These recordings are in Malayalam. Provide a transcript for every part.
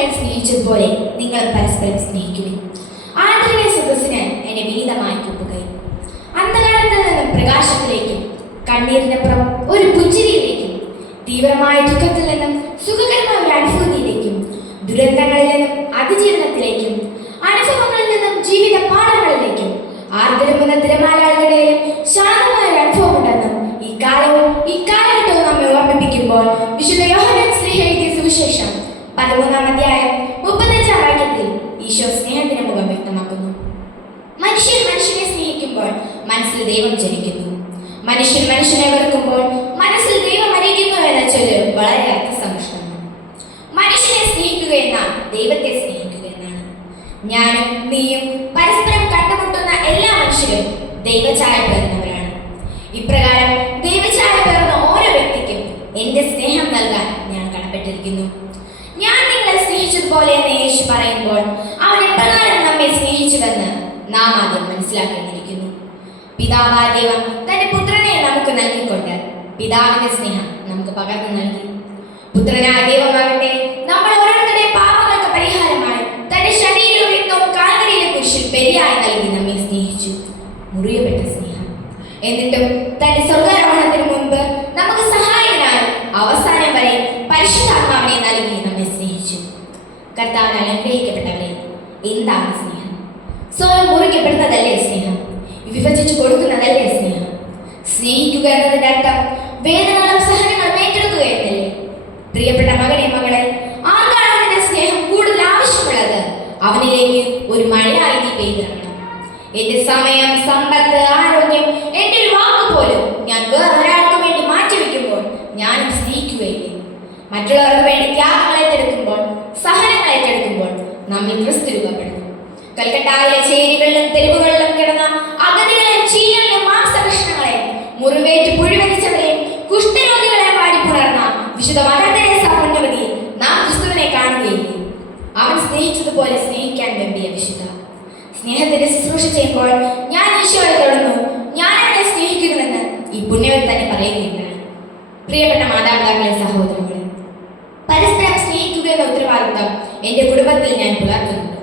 നിങ്ങളെ സ്നേഹിച്ചതുപോലെ നിങ്ങൾ പരസ്പരം സ്നേഹിക്കുവിൻ ആന്തരിക സദസ്സിന് എന്നെ വിനീതമായി കൂട്ടുകയും. അന്ധകാരത്തിൽ നിന്നും പ്രകാശത്തിലേക്കും കണ്ണീരിനപ്പുറം ഒരു പുഞ്ചിരിയിലേക്കും തീവ്രമായ ദുഃഖത്തിൽ നിന്നും സുഖകരമായ ഒരു അനുഭൂതിയിലേക്കും ദുരന്തങ്ങളിൽ നിന്നും അതിജീവനത്തിലേക്കും അനുഭവങ്ങളിൽ നിന്നും ജീവിത പാഠങ്ങളിലേക്കും ആർദ്രമെന്ന തിരമാലകളിലും ശാന്തമായ ഒരു അനുഭവം ഉണ്ടെന്നും ഇക്കാലവും ഇക്കാലഘട്ടവും കാലഘട്ടവും നമ്മെ ഓർമ്മിപ്പിക്കുമ്പോൾ വിശുദ്ധ യോഹനൻ ശ്രീഹരിക്ക് സുവിശേഷം പതിമൂന്നാം അധ്യായം മുപ്പത്തഞ്ചാം വാക്യത്തിൽ ഈശോ സ്നേഹത്തിന് മുഖം വ്യക്തമാക്കുന്നു. മനുഷ്യൻ മനുഷ്യനെ സ്നേഹിക്കുമ്പോൾ മനസ്സിൽ ദൈവം ജനിക്കുന്നു. മനുഷ്യൻ മനുഷ്യനെ വെറുക്കുമ്പോൾ മനസ്സിൽ ദൈവം അരിക്കുന്നു എന്ന ചൊല്ല് വളരെ അർത്ഥസമ്പുഷ്ടമാണ്. മനുഷ്യനെ സ്നേഹിക്കുക എന്നാൽ ദൈവത്തെ സ്നേഹിക്കുക എന്നാണ്. ഞാനും നീയും പരസ്പരം കണ്ടുമുട്ടുന്ന എല്ലാ മനുഷ്യരും ദൈവചായ പേർന്നവരാണ് ഇപ്രകാരം ദൈവചായ പേർന്ന ഓരോ വ്യക്തിക്കും എന്റെ സ്നേഹം നൽകാൻ ഞാൻ കടപ്പെട്ടിരിക്കുന്നു. സ്നേഹിച്ചതുപോലെ എന്ന് യേശു പറയുമ്പോൾ അവൻ എപ്രകാരം നമ്മെ സ്നേഹിച്ചുവെന്ന് നാം ആദ്യം മനസ്സിലാക്കേണ്ടിയിരിക്കുന്നു. പിതാവായ ദൈവം തന്റെ പുത്രനെ നമുക്ക് നൽകിക്കൊണ്ട് പിതാവിന്റെ സ്നേഹം നമുക്ക് പകർന്നു നൽകി. പുത്രനായ ദൈവമാകട്ടെ നമ്മൾ ഓരോരുത്തരുടെ പാപങ്ങൾക്ക് പരിഹാരമായി തന്റെ ശരീരവും രക്തവും കാൽവരിയിലെ കുരിശിൽ ബലിയായി നൽകി നമ്മെ സ്നേഹിച്ചു. മുറിയപ്പെട്ട സ്നേഹം. എന്നിട്ടും തന്റെ സ്വർഗാരോഹണത്തിന് മുൻപ് നമുക്ക് സഹായകനായി അവസാനം വരെ പരിശുദ്ധാത്മാവിനെ നൽകി നമ്മെ സ്നേഹിച്ചു കർത്താവിന് അനുഗ്രഹിക്കപ്പെട്ടവരെ എന്താണ് സ്നേഹം? സ്വയം മുറിക്കപ്പെടുന്നതല്ലേ സ്നേഹം? വിഭജിച്ചു കൊടുക്കുന്നതല്ലേ സ്നേഹം? സ്നേഹിക്കുക എന്നതിന്റെ അർത്ഥം വേദനകളും സഹനങ്ങളും ഏറ്റെടുക്കുക എന്നല്ലേ? പ്രിയപ്പെട്ട മകനെ മകളെ ആർക്കാണ് അവന്റെ സ്നേഹം കൂടുതൽ ആവശ്യമുള്ളത്? അവനിലേക്ക് ഒരു മഴയായി നീ പെയ്തിറങ്ങണം. എന്റെ സമയം സമ്പത്ത് ആരോഗ്യം എന്റെ ഒരു വാക്ക് പോലും ഞാൻ വേറൊരാൾക്ക് വേണ്ടി മാറ്റിവെക്കുമ്പോൾ ഞാനും സ്നേഹിക്കുകയില്ലേ? മറ്റുള്ളവർക്ക് വേണ്ടി ത്യാഗങ്ങൾ ഏറ്റെടുക്കുമ്പോൾ ഏറ്റെടുക്കുമ്പോൾ നമ്മിൽ ക്രിസ്തു രൂപപ്പെടുന്നു കൽക്കട്ടായ ചേരികളിലും തെരുവുകളിലും കിടന്ന അഗതികളെയും ചീഞ്ഞളിലും മാംസകഷ്ണങ്ങളെയും മുറിവേറ്റ് പുഴുവരിച്ചവരെയും കുഷ്ഠരോഗികളെ പാടിപ്പുണർന്ന വിശുദ്ധ മദർതെരേസ പുണ്യവതിയെ നാം ക്രിസ്തുവിനെ കാണുകയും അവൻ സ്നേഹിച്ചതുപോലെ സ്നേഹിക്കാൻ വേണ്ടിയ വിശുദ്ധ. സ്നേഹത്തിന്റെ ശുശ്രൂഷ ചെയ്യുമ്പോൾ ഞാൻ ഈശോയെ തുടർന്നു ഞാൻ അവനെ സ്നേഹിക്കുന്നുവെന്ന് ഈ പുണ്യവൻ തന്നെ പറയുകയുണ്ടായി. പ്രിയപ്പെട്ട മാതാപിതാക്കളെ സഹോദരങ്ങളെ പരസ്പരം സ്നേഹിക്കുക എന്ന ഉത്തരവാദിത്തം എന്റെ കുടുംബത്തിൽ ഞാൻ പുലർത്തുന്നുണ്ട്.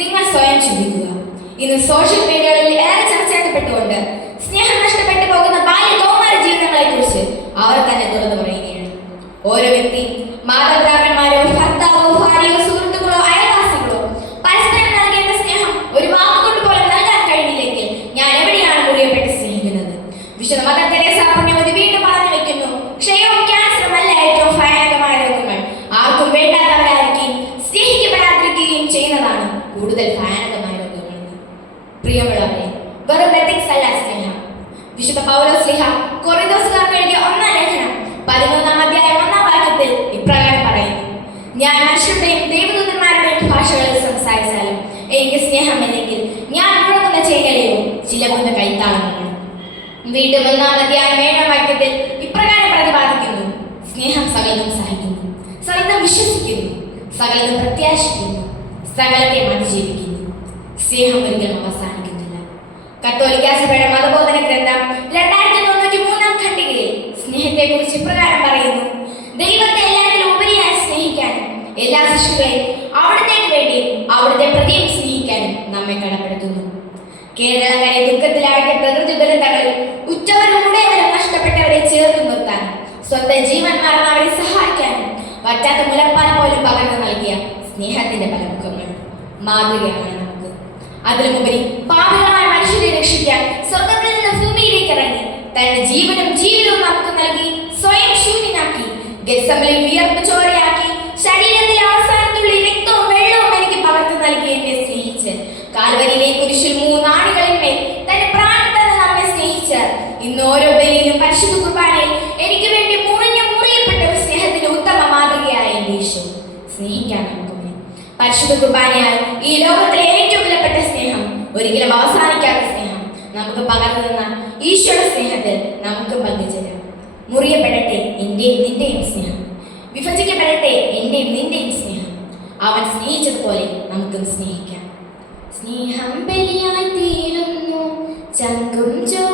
നിങ്ങൾ സ്വയം ചിന്തിക്കുക. ഇന്ന് സോഷ്യൽ മീഡിയകളിൽ ഏറെ ചർച്ചയാക്കപ്പെട്ടുകൊണ്ട് സ്നേഹം നഷ്ടപ്പെട്ടു പോകുന്ന ബാല്യ കൗമാര ജീവിതങ്ങളെ കുറിച്ച് അവർ തന്നെ തുറന്നു പറയുകയാണ്. ഓരോ വ്യക്തി മാതാപിതാക്കന്മാരോ ഭർത്താവോ ഭാര്യയോ സുഹൃത്തുക്കളോ അയൽവാസികളോ പരസ്പരം നൽകേണ്ട സ്നേഹം ഒരു വാക്കുകൊണ്ട് പോലും നൽകാൻ കഴിയില്ലെങ്കിൽ ഞാൻ എവിടെയാണ് മുറിയപ്പെട്ട് സ്നേഹിക്കുന്നത്? മദർ കൂടുതൽ ഭയാനകമായ രോഗങ്ങളാണ് പ്രിയമുള്ളവരെ വെറും എത്തിക്സ് അല്ല സ്നേഹം. വിശുദ്ധ പൗരോ സ്നേഹ കുറേ കൊറിന്തോസുകാർക്ക് എഴുതിയ ഒന്നാം ലേഖനം പതിമൂന്നാം അധ്യായം ഒന്നാം വാക്യത്തിൽ ഇപ്രകാരം പറയുന്നു. ഞാൻ മനുഷ്യരുടെയും ദൈവദൂതന്മാരുടെയും ഭാഷകളിൽ സംസാരിച്ചാലും എനിക്ക് സ്നേഹമില്ലെങ്കിൽ ഞാൻ മുഴങ്ങുന്ന ചേകലയോ ചിലവുന്ന കൈത്താളമാണ്. വീണ്ടും ഒന്നാം അധ്യായം ഏഴാം വാക്യത്തിൽ ഇപ്രകാരം പ്രതിപാദിക്കുന്നു. സ്നേഹം സകലതും സഹിക്കുന്നു. സകലതും വിശ്വസിക്കുന്നു. പ്രത്യാശിക്കുന്നു. സകലത്തെ അതിജീവിക്കുന്നു. സ്നേഹം ഒരിക്കലും അവസാനിക്കുന്നില്ല. കത്തോലിക്ക സഭയുടെ മതബോധന ഗ്രന്ഥം രണ്ടായിരത്തി തൊണ്ണൂറ്റി മൂന്നാം ഖണ്ഡികയിൽ സ്നേഹത്തെ കുറിച്ച് ഇപ്രകാരം പറയുന്നു. ദൈവത്തെ എല്ലാത്തിലും ഉപരിയായി സ്നേഹിക്കാനും എല്ലാ സൃഷ്ടികളെയും അവിടത്തേക്ക് വേണ്ടി അവിടുത്തെ പ്രതിയും സ്നേഹിക്കാനും നമ്മെ കടപ്പെടുത്തുന്നു. കേരളക്കാരെ ദുഃഖത്തിലായിട്ട് പ്രകൃതി ദുരന്തങ്ങളിൽ ഉറ്റവരും ഉടയവരും നഷ്ടപ്പെട്ടവരെ ചേർത്ത് നിർത്താൻ സ്വന്തം ജീവൻ മറന്നവരെ സഹായിക്കാനും പറ്റാത്ത മുലപ്പാൽ പോലും പകരം സ്നേഹത്തിന്റെ പല മുഖങ്ങൾ മാതൃകയാണ് നമുക്ക് അതിനുപരി പാപികളായ മനുഷ്യരെ രക്ഷിക്കാൻ സ്വർഗത്തിൽ നിന്ന് ഭൂമിയിലേക്ക് ഇറങ്ങി തന്റെ ജീവനും ജീവിതവും നമുക്ക് നൽകി സ്വയം ശൂന്യനാക്കി ഗത്സമലിൽ വിയർപ്പ് ചോരയാക്കി അവസാനത്തുള്ളി രക്തവും വെള്ളവും എനിക്ക് പകർന്നു നൽകി എന്നെ സ്നേഹിച്ച് കാൽവരിയിലെ കുരിശിൽ മൂന്നാണികളിന്മേൽ തന്റെ പ്രാണൻ തന്നെ നമ്മെ സ്നേഹിച്ച് ഇന്ന് ഓരോ ബലിയിലും പരിശുദ്ധ കുർബാനയിൽ എനിക്ക് വേണ്ടി മുറിഞ്ഞു മുറിയപ്പെട്ട സ്നേഹത്തിന്റെ ഉത്തമ മാതൃകയായ യേശു സ്നേഹിക്കാൻ നമുക്ക്. പരിശുദ്ധ കുർബാനയാൽ ഈ ലോകത്തിലെ ഏറ്റവും വിലപ്പെട്ട സ്നേഹം ഒരിക്കലും അവസാനിക്കാത്ത സ്നേഹം നമുക്ക് പകർന്നു തന്ന ഈശ്വര സ്നേഹത്തിൽ നമുക്ക് പങ്കുചേരാം. മുറിയപ്പെടട്ടെ എന്റെയും നിന്റെയും സ്നേഹം. വിഭജിക്കപ്പെടട്ടെ എന്റെയും നിന്റെയും സ്നേഹം. അവൻ സ്നേഹിച്ചതുപോലെ നമുക്കും സ്നേഹിക്കാം. സ്നേഹം ബലിയായി തീരുന്നു ചങ്കും ചോരയുമേകുന്നു